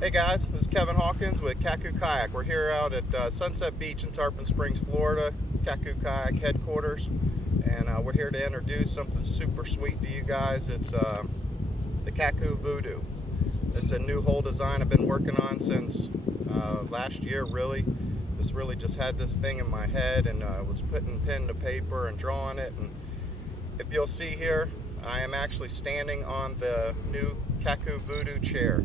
Hey guys, this is Kevin Hawkins with Kaku Kayak. We're here out at Sunset Beach in Tarpon Springs, Florida, Kaku Kayak headquarters, and we're here to introduce something super sweet to you guys. It's the Kaku Voodoo. This is a new hull design I've been working on since last year, really. Just really just had this thing in my head and was putting pen to paper and drawing it. And if you'll see here, I am actually standing on the new Kaku Voodoo chair.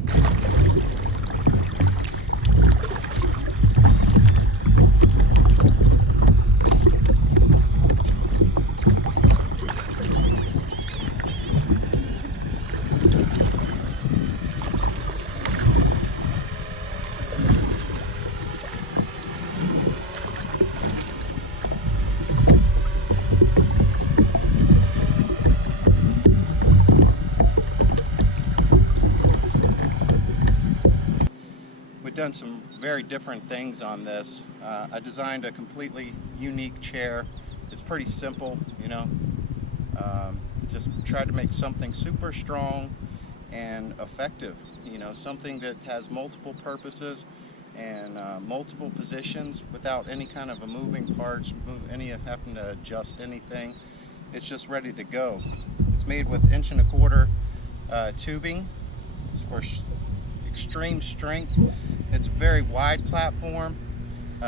We've done some very different things on this. I designed a completely unique chair. It's pretty simple, you know. Just tried to make something super strong and effective, you know, something that has multiple purposes and multiple positions without any kind of a moving parts, having to adjust anything. It's just ready to go. It's made with 1¼ inch tubing. It's for extreme strength. It's a very wide platform.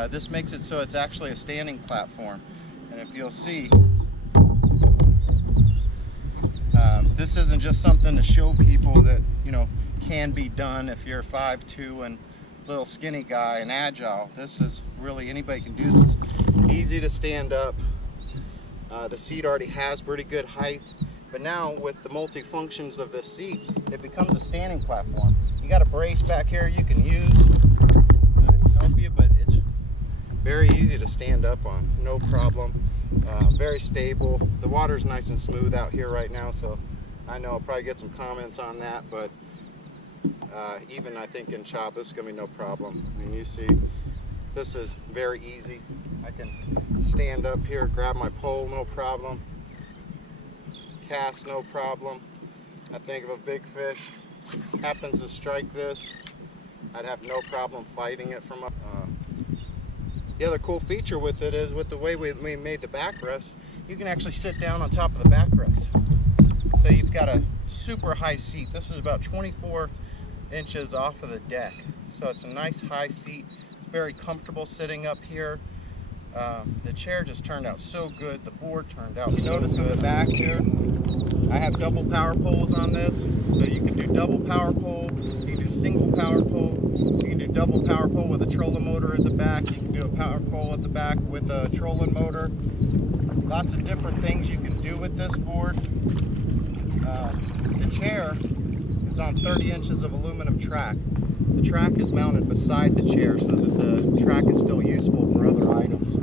This makes it so it's actually a standing platform. And if you'll see, this isn't just something to show people that, you know, can be done if you're 5'2" and little skinny guy and agile. This is really, anybody can do this. Easy to stand up. The seat already has pretty good height, but now with the multi-functions of this seat, it becomes a standing platform. You got a brace back here you can use to help you, but it's very easy to stand up on, no problem. Very stable. The water's nice and smooth out here right now, so I know I'll probably get some comments on that, but even I think in chop, this is gonna be no problem. I mean, you see, this is very easy. I can stand up here, grab my pole, no problem. Cast, no problem. I think if a big fish happens to strike this, I'd have no problem fighting it from up. The other cool feature with it is with the way we made the backrest, you can actually sit down on top of the backrest. So you've got a super high seat. This is about 24 inches off of the deck. So it's a nice high seat. It's very comfortable sitting up here. The chair just turned out so good. The board turned out. You notice in the back here, I have double power poles on this. So you can do double power pole, you can do single power pole, you can do double power pole with a trolling motor at the back, you can do a power pole at the back with a trolling motor. Lots of different things you can do with this board. The chair is on 30 inches of aluminum track. The track is mounted beside the chair so that the track is still useful for other items.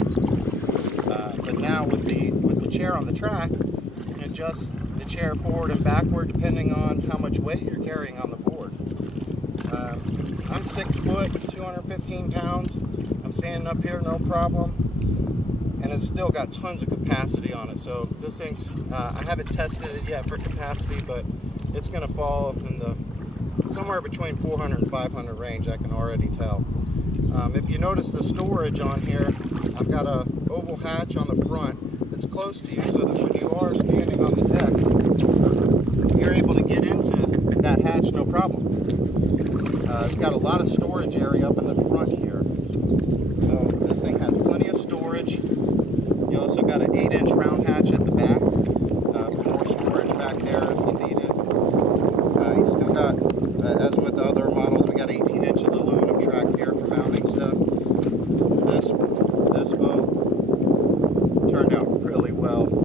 But now with the chair on the track, you can adjust the chair forward and backward depending on how much weight you're carrying on the board. I'm 6 foot, 215 pounds. I'm standing up here, no problem. And it's still got tons of capacity on it. So this thing's, I haven't tested it yet for capacity, but it's gonna fall in the somewhere between 400 and 500 range, I can already tell. If you notice the storage on here, I've got a oval hatch on the front that's close to you so that when you are standing on the deck, you're able to get into that hatch no problem. We've got a lot of storage area up in the front